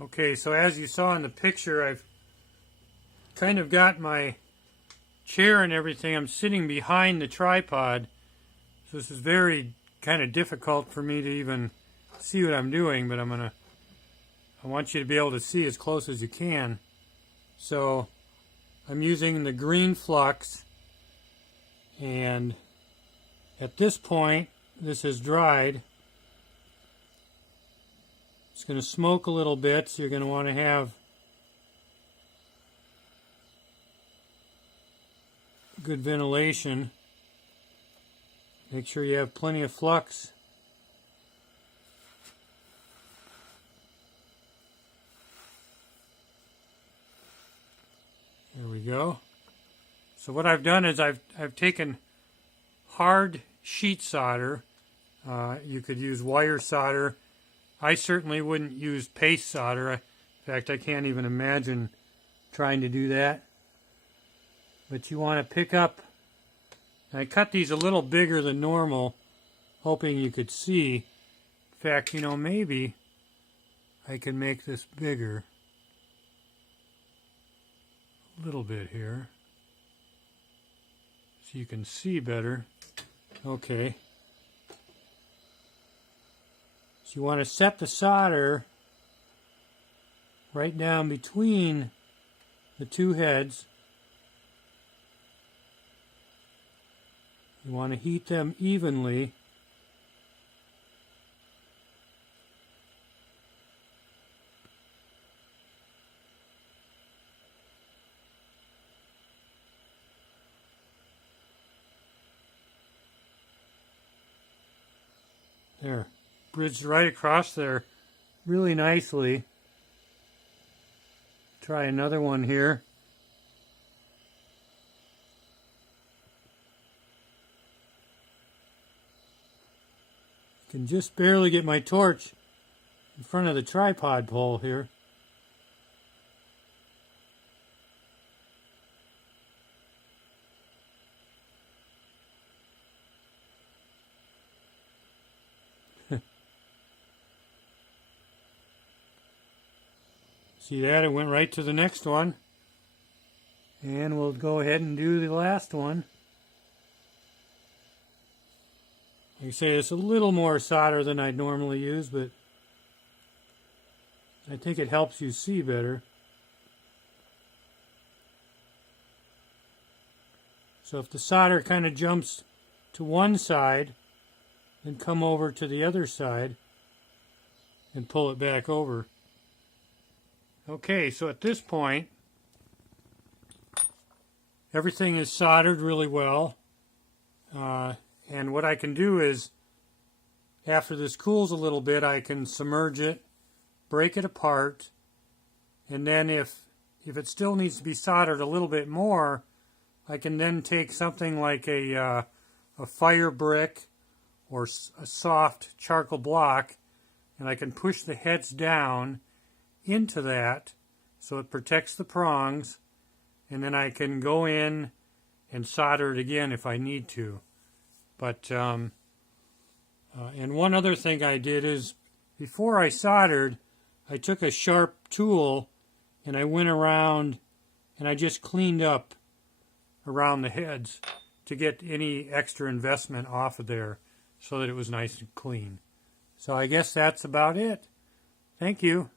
Okay, so as you saw in the picture, I've kind of got my chair and everything. I'm sitting behind the tripod, so this is very kind of difficult for me to even see what I'm doing, but I want you to be able to see as close as you can. So I'm using the green flux, and at this point this has dried. It's going to smoke a little bit, so you're going to want to have good ventilation. Make sure you have plenty of flux. There we go. So what I've done is I've taken hard sheet solder. You could use wire solder. I certainly wouldn't use paste solder. In fact, I can't even imagine trying to do that. But you want to pick up, I cut these a little bigger than normal, hoping you could see. In fact, maybe I can make this bigger. A little bit here, so you can see better. Okay. So you want to set the solder right down between the two heads. You want to heat them evenly. There, bridged right across there really nicely. Try another one here. Can just barely get my torch in front of the tripod pole here. See that? It went right to the next one. And we'll go ahead and do the last one. Like I say, it's a little more solder than I'd normally use, but I think it helps you see better. So if the solder kind of jumps to one side, then come over to the other side and pull it back over. Okay, so at this point, everything is soldered really well. And what I can do is, after this cools a little bit, I can submerge it, break it apart, and then if it still needs to be soldered a little bit more, I can then take something like a fire brick or a soft charcoal block, and I can push the heads down into that so it protects the prongs, and then I can go in and solder it again if I need to. But and one other thing I did is, before I soldered, I took a sharp tool and I went around and I just cleaned up around the heads to get any extra investment off of there so that it was nice and clean. So I guess that's about it. Thank you.